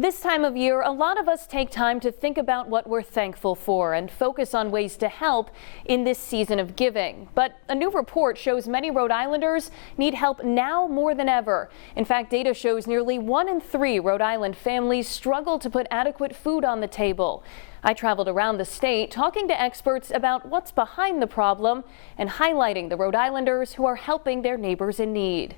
This time of year, a lot of us take time to think about what we're thankful for and focus on ways to help in this season of giving. But a new report shows many Rhode Islanders need help now more than ever. In fact, data shows nearly 1 in 3 Rhode Island families struggle to put adequate food on the table. I traveled around the state talking to experts about what's behind the problem and highlighting the Rhode Islanders who are helping their neighbors in need.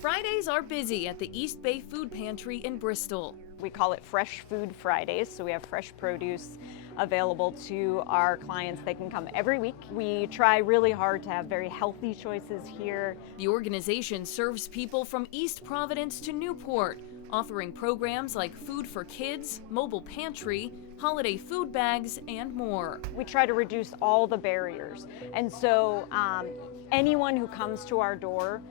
Fridays are busy at the East Bay Food Pantry in Bristol. We call it Fresh Food Fridays, so we have fresh produce available to our clients. They can come every week. We try really hard to have very healthy choices here. The organization serves people from East Providence to Newport, offering programs like Food for Kids, Mobile Pantry, holiday food bags, and more. We try to reduce all the barriers, and so anyone who comes to our door,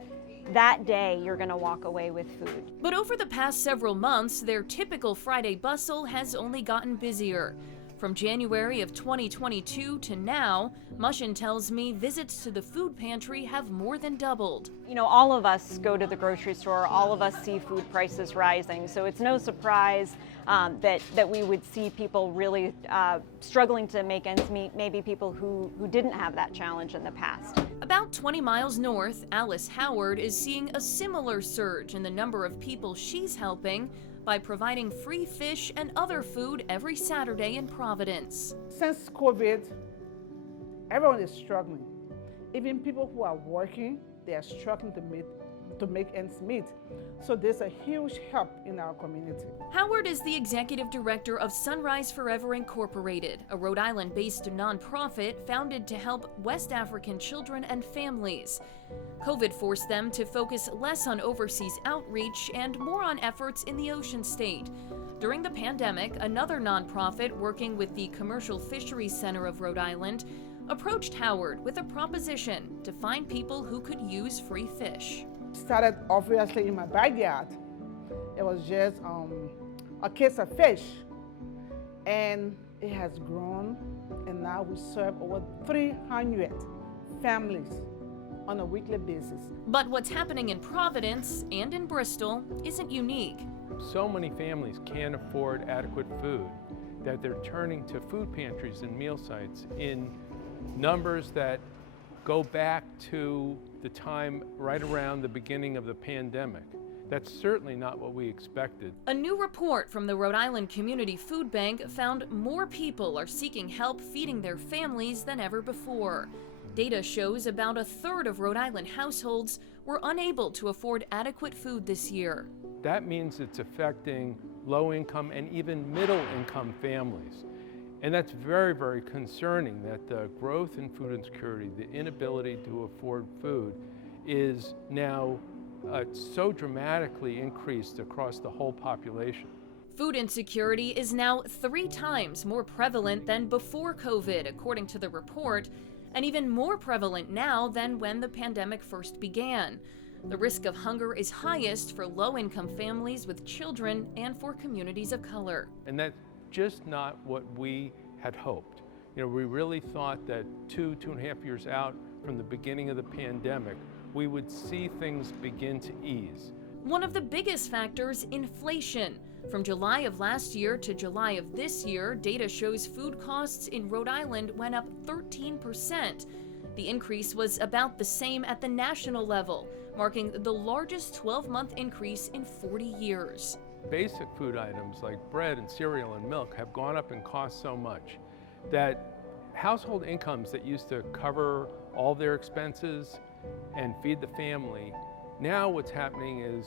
that day you're going to walk away with food. But over the past several months, their typical Friday bustle has only gotten busier. From January of 2022 to now, Mushin tells me visits to the food pantry have more than doubled. You know, all of us go to the grocery store, all of us see food prices rising, so it's no surprise that we would see people really struggling to make ends meet, maybe people who didn't have that challenge in the past. About 20 miles north, Alice Howard is seeing a similar surge in the number of people she's helping by providing free fish and other food every Saturday in Providence. Since COVID, everyone is struggling. Even people who are working, they are struggling to make ends meet. So there's a huge help in our community. Howard is the executive director of Sunrise Forever Incorporated, a Rhode Island-based nonprofit founded to help West African children and families. COVID forced them to focus less on overseas outreach and more on efforts in the Ocean State. During the pandemic, another nonprofit working with the Commercial Fisheries Center of Rhode Island approached Howard with a proposition to find people who could use free fish. Started obviously in my backyard. It was just a case of fish, and it has grown, and now we serve over 300 families on a weekly basis. But what's happening in Providence and in Bristol isn't unique. So many families can't afford adequate food that they're turning to food pantries and meal sites in numbers that go back to the time right around the beginning of the pandemic. That's certainly not what we expected. A new report from the Rhode Island Community Food Bank found more people are seeking help feeding their families than ever before. Data shows about a third of Rhode Island households were unable to afford adequate food this year. That means it's affecting low-income and even middle-income families. And that's very, very concerning that the growth in food insecurity, the inability to afford food, is now so dramatically increased across the whole population. Food insecurity is now 3 times more prevalent than before COVID, according to the report, and even more prevalent now than when the pandemic first began. The risk of hunger is highest for low-income families with children and for communities of color. And that's just not what we had hoped. You know, we really thought that 2.5 years out from the beginning of the pandemic, we would see things begin to ease. One of the biggest factors, inflation. From July of last year to July of this year, data shows food costs in Rhode Island went up 13%. The increase was about the same at the national level, marking the largest 12-month increase in 40 years. Basic food items like bread and cereal and milk have gone up in cost so much that household incomes that used to cover all their expenses and feed the family, now what's happening is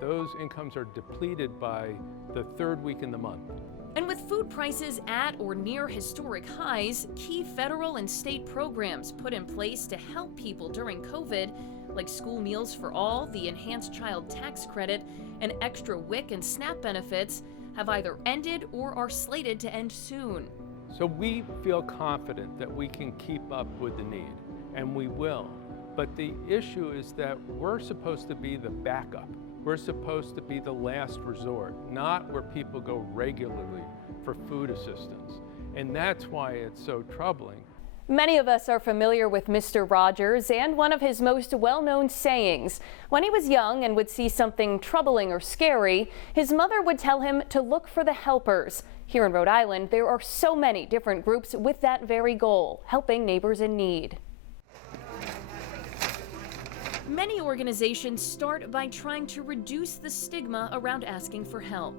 those incomes are depleted by the 3rd week in the month. And with food prices at or near historic highs, key federal and state programs put in place to help people during COVID, like school meals for all, the enhanced child tax credit, and extra WIC and SNAP benefits, have either ended or are slated to end soon. So we feel confident that we can keep up with the need, and we will. But the issue is that we're supposed to be the backup. We're supposed to be the last resort, not where people go regularly for food assistance. And that's why it's so troubling. Many of us are familiar with Mr. Rogers and one of his most well-known sayings. When he was young and would see something troubling or scary, his mother would tell him to look for the helpers. Here in Rhode Island, there are so many different groups with that very goal, helping neighbors in need. Many organizations start by trying to reduce the stigma around asking for help.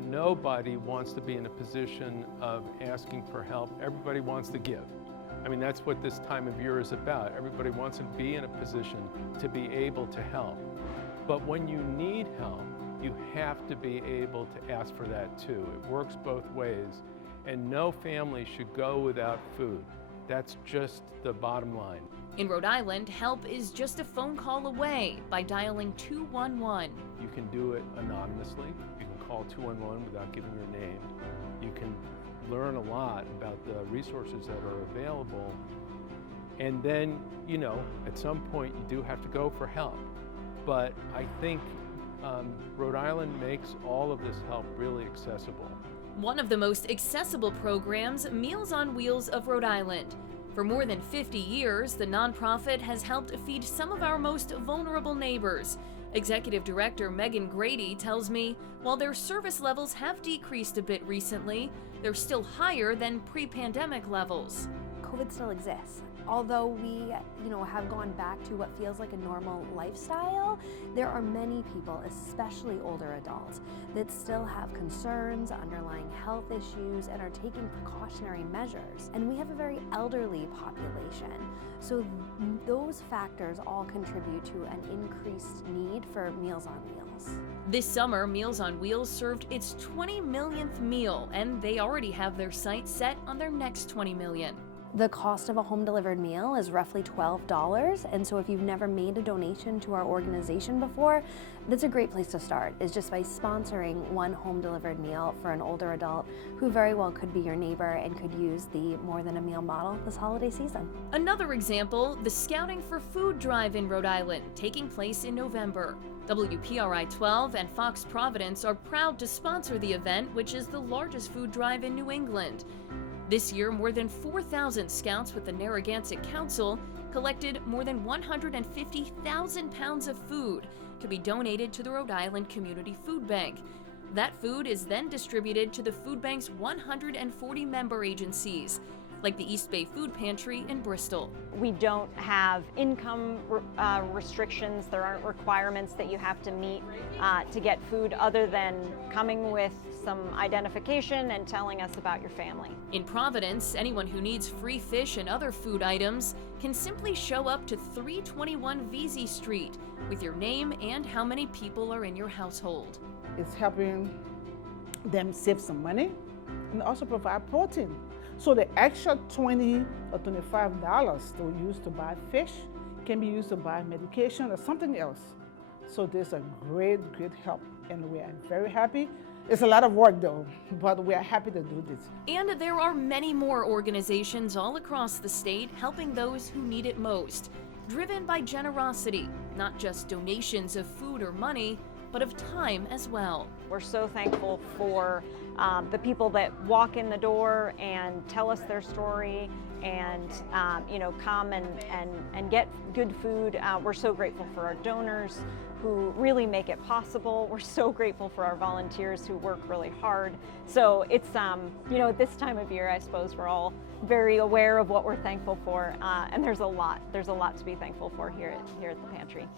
Nobody wants to be in a position of asking for help. Everybody wants to give. I mean, that's what this time of year is about. Everybody wants to be in a position to be able to help. But when you need help, you have to be able to ask for that too. It works both ways. And no family should go without food. That's just the bottom line. In Rhode Island, help is just a phone call away by dialing 211. You can do it anonymously. You can call 211 without giving your name. You can learn a lot about the resources that are available. And then, you know, at some point you do have to go for help. But I think Rhode Island makes all of this help really accessible. One of the most accessible programs, Meals on Wheels of Rhode Island. For more than 50 years, the nonprofit has helped feed some of our most vulnerable neighbors. Executive Director Megan Grady tells me while their service levels have decreased a bit recently, they're still higher than pre-pandemic levels. COVID still exists. Although we, have gone back to what feels like a normal lifestyle, there are many people, especially older adults, that still have concerns, underlying health issues, and are taking precautionary measures. And we have a very elderly population. So those factors all contribute to an increased need for Meals on Wheels. This summer, Meals on Wheels served its 20 millionth meal, and they already have their sights set on their next 20 million. The cost of a home-delivered meal is roughly $12, and so if you've never made a donation to our organization before, that's a great place to start, is just by sponsoring one home-delivered meal for an older adult who very well could be your neighbor and could use the More Than a Meal model this holiday season. Another example, the Scouting for Food Drive in Rhode Island, taking place in November. WPRI 12 and Fox Providence are proud to sponsor the event, which is the largest food drive in New England. This year, more than 4,000 scouts with the Narragansett Council collected more than 150,000 pounds of food to be donated to the Rhode Island Community Food Bank. That food is then distributed to the food bank's 140 member agencies, like the East Bay Food Pantry in Bristol. We don't have income restrictions. There aren't requirements that you have to meet to get food other than coming with some identification and telling us about your family. In Providence, anyone who needs free fish and other food items can simply show up to 321 Vesey Street with your name and how many people are in your household. It's helping them save some money and also provide protein. So the extra $20 or $25 they use to buy fish can be used to buy medication or something else. So there's a great help, and we are very happy. It's a lot of work though, but we are happy to do this. And there are many more organizations all across the state helping those who need it most, driven by generosity, not just donations of food or money, but of time as well. We're so thankful for the people that walk in the door and tell us their story and come and get good food. We're so grateful for our donors who really make it possible. We're so grateful for our volunteers who work really hard. So it's, at this time of year, I suppose we're all very aware of what we're thankful for, and there's a lot to be thankful for here at the pantry.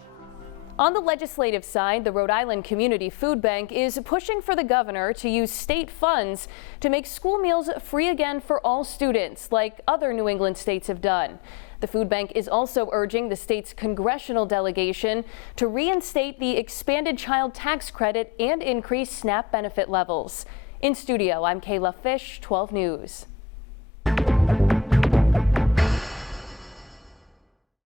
On the legislative side, the Rhode Island Community Food Bank is pushing for the governor to use state funds to make school meals free again for all students, like other New England states have done. The food bank is also urging the state's congressional delegation to reinstate the expanded child tax credit and increase SNAP benefit levels. In studio, I'm Kayla Fish, 12 News.